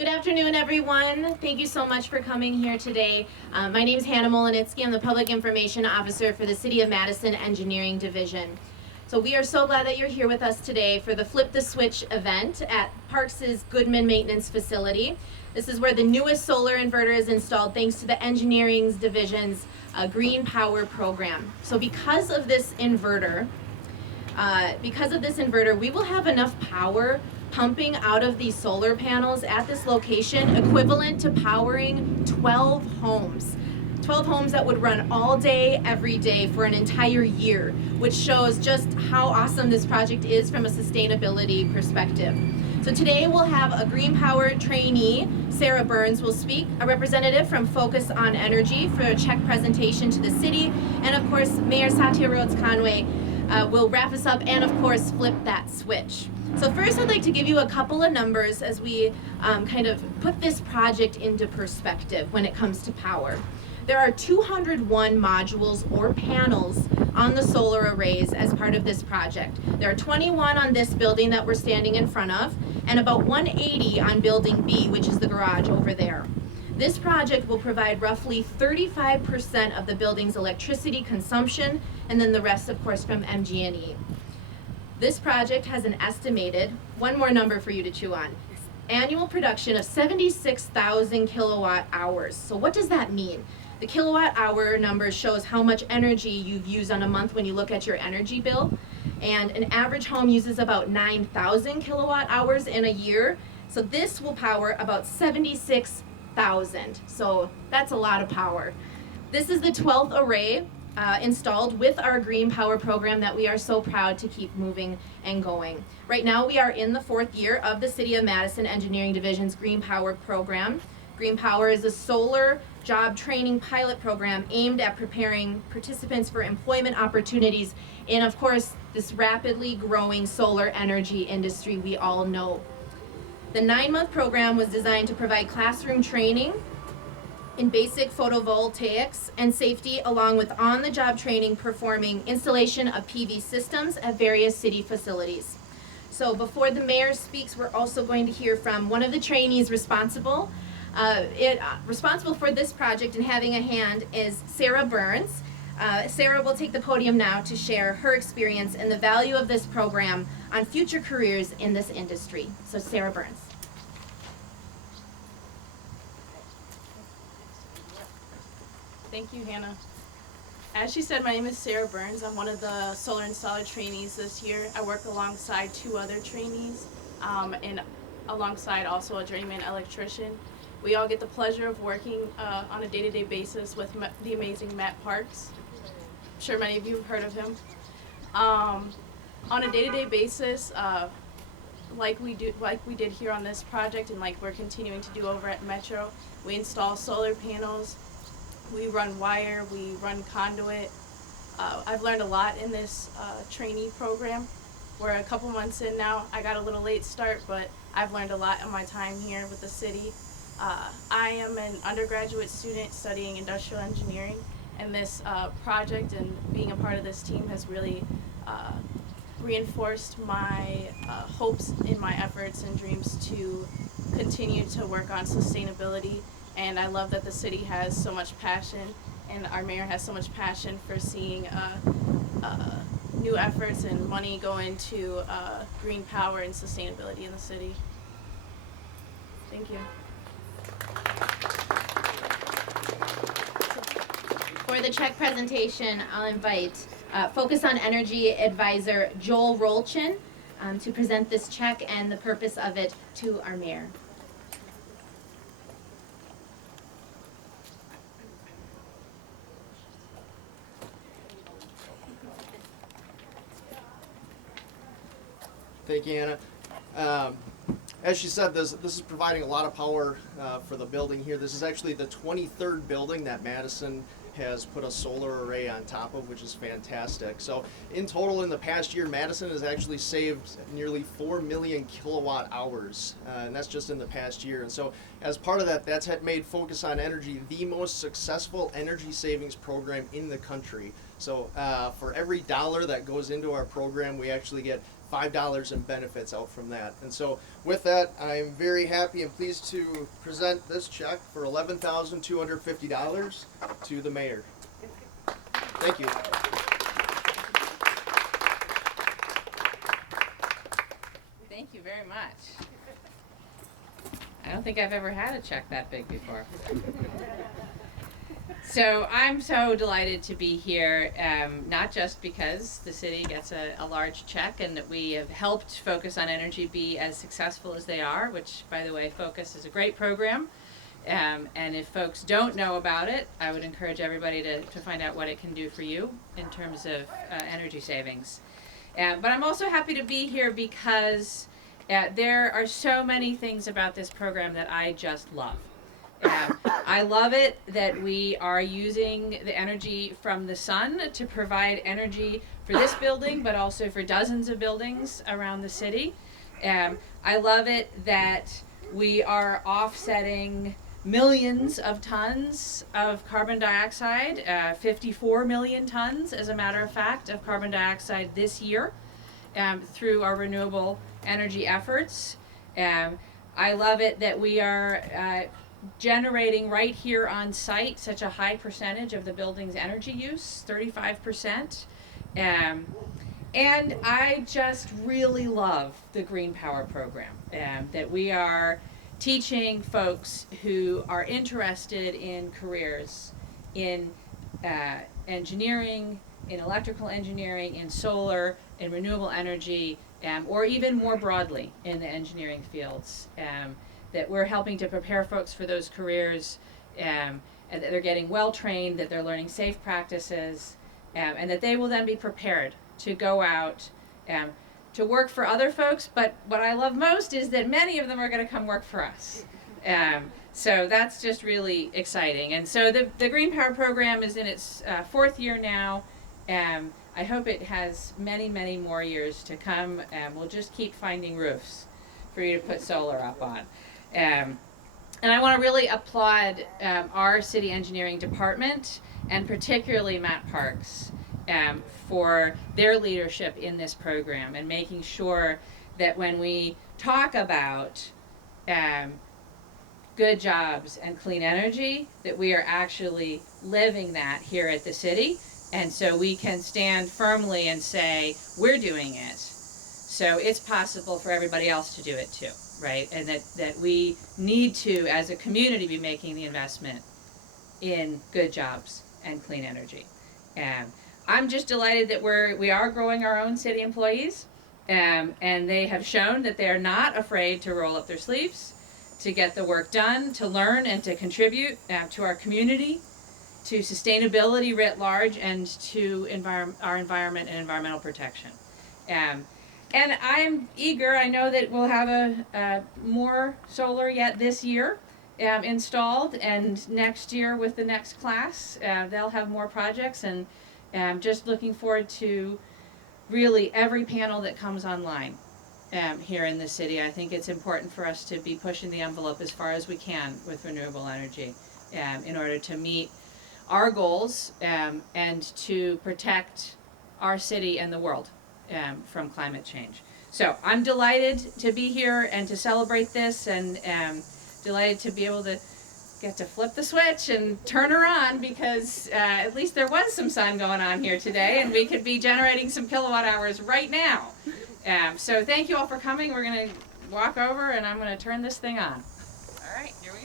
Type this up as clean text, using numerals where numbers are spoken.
Good afternoon, everyone. Thank you so much for coming here today. My name is Hannah Molinitsky. I'm the Public Information Officer for the City of Madison Engineering Division. So we are so glad that you're here with us today for the Flip the Switch event at Parks' Goodman Maintenance Facility. This is where the newest solar inverter is installed thanks to the Engineering Division's GreenPower Program. So because of this inverter, we will have enough power pumping out of these solar panels at this location equivalent to powering 12 homes. 12 homes that would run all day, every day for an entire year, which shows just how awesome this project is from a sustainability perspective. So today we'll have a GreenPower trainee, Sarah Burns, will speak, a representative from Focus on Energy for a check presentation to the city, and of course Mayor Satya Rhodes-Conway will wrap us up and of course flip that switch. So first I'd like to give you a couple of numbers as we kind of put this project into perspective when it comes to power. There are 201 modules or panels on the solar arrays as part of this project. There are 21 on this building that we're standing in front of, and about 180 on building B, which is the garage over there. This project will provide roughly 35% of the building's electricity consumption, and then the rest, of course, from MG&E. This project has an estimated, one more number for you to chew on, annual production of 76,000 kilowatt hours. So what does that mean? The kilowatt hour number shows how much energy you've used on a month when you look at your energy bill. And an average home uses about 9,000 kilowatt hours in a year. So this will power about 76,000. So that's a lot of power. This is the 12th array installed with our GreenPower program that we are so proud to keep moving and going. Right now we are in the 4th year of the City of Madison Engineering Division's GreenPower program. GreenPower is a solar job training pilot program aimed at preparing participants for employment opportunities in, of course, this rapidly growing solar energy industry we all know. The 9-month program was designed to provide classroom training in basic photovoltaics and safety, along with on-the-job training performing installation of PV systems at various city facilities. So before the mayor speaks, we're also going to hear from one of the trainees responsible for this project and having a hand is Sarah Burns. Sarah will take the podium now to share her experience and the value of this program on future careers in this industry. So Sarah Burns. Thank you, Hannah. As she said, my name is Sarah Burns. I'm one of the solar installer trainees this year. I work alongside 2 other trainees and alongside also a journeyman electrician. We all get the pleasure of working on a day-to-day basis with the amazing Matt Parks. I'm sure many of you have heard of him. On a day-to-day basis, like we did here on this project and like we're continuing to do over at Metro, we install solar panels. We run wire, we run conduit. I've learned a lot in this trainee program. We're a couple months in now. I got a little late start, but I've learned a lot in my time here with the city. I am an undergraduate student studying industrial engineering, and this project and being a part of this team has really reinforced my hopes in my efforts and dreams to continue to work on sustainability. And I love that the city has so much passion and our mayor has so much passion for seeing new efforts and money go into green power and sustainability in the city. Thank you. For the check presentation, I'll invite Focus on Energy Advisor Joel Rolchin to present this check and the purpose of it to our mayor. Thank you, Anna. As she said, this is providing a lot of power for the building here. This is actually the 23rd building that Madison has put a solar array on top of, which is fantastic. So in total, in the past year, Madison has actually saved nearly 4 million kilowatt hours, and that's just in the past year. And so as part of that, that's made Focus on Energy the most successful energy savings program in the country. So for every dollar that goes into our program, we actually get $5 in benefits out from that. And so with that, I'm very happy and pleased to present this check for $11,250 to the mayor. Thank you. Thank you very much. I don't think I've ever had a check that big before. So I'm so delighted to be here, not just because the city gets a large check and that we have helped Focus on Energy be as successful as they are, which, by the way, Focus is a great program. And if folks don't know about it, I would encourage everybody to find out what it can do for you in terms of energy savings. But I'm also happy to be here because there are so many things about this program that I just love. I love it that we are using the energy from the sun to provide energy for this building, but also for dozens of buildings around the city. I love it that we are offsetting millions of tons of carbon dioxide, 54 million tons, as a matter of fact, of carbon dioxide this year through our renewable energy efforts. I love it that we are generating right here on site such a high percentage of the building's energy use, 35%. And I just really love the GreenPower Program, that we are teaching folks who are interested in careers in engineering, in electrical engineering, in solar, in renewable energy, or even more broadly in the engineering fields. That we're helping to prepare folks for those careers, and that they're getting well trained, that they're learning safe practices, and that they will then be prepared to go out to work for other folks. But what I love most is that many of them are going to come work for us. So that's just really exciting. And so the GreenPower Program is in its fourth year now. I hope it has many, many more years to come. We'll just keep finding roofs for you to put solar up on. And I want to really applaud our city engineering department, and particularly Matt Parks, for their leadership in this program and making sure that when we talk about good jobs and clean energy, that we are actually living that here at the city. And so we can stand firmly and say, we're doing it, so it's possible for everybody else to do it too. Right, and that we need to, as a community, be making the investment in good jobs and clean energy. I'm just delighted that we are growing our own city employees, and they have shown that they are not afraid to roll up their sleeves, to get the work done, to learn and to contribute to our community, to sustainability writ large, and to our environment and environmental protection. And I'm eager. I know that we'll have more solar yet this year installed, and next year with the next class, they'll have more projects, and just looking forward to really every panel that comes online here in the city. I think it's important for us to be pushing the envelope as far as we can with renewable energy in order to meet our goals and to protect our city and the world from climate change. So I'm delighted to be here and to celebrate this, and delighted to be able to get to flip the switch and turn her on, because at least there was some sun going on here today, and we could be generating some kilowatt hours right now. So thank you all for coming. We're going to walk over and I'm going to turn this thing on. All right, here we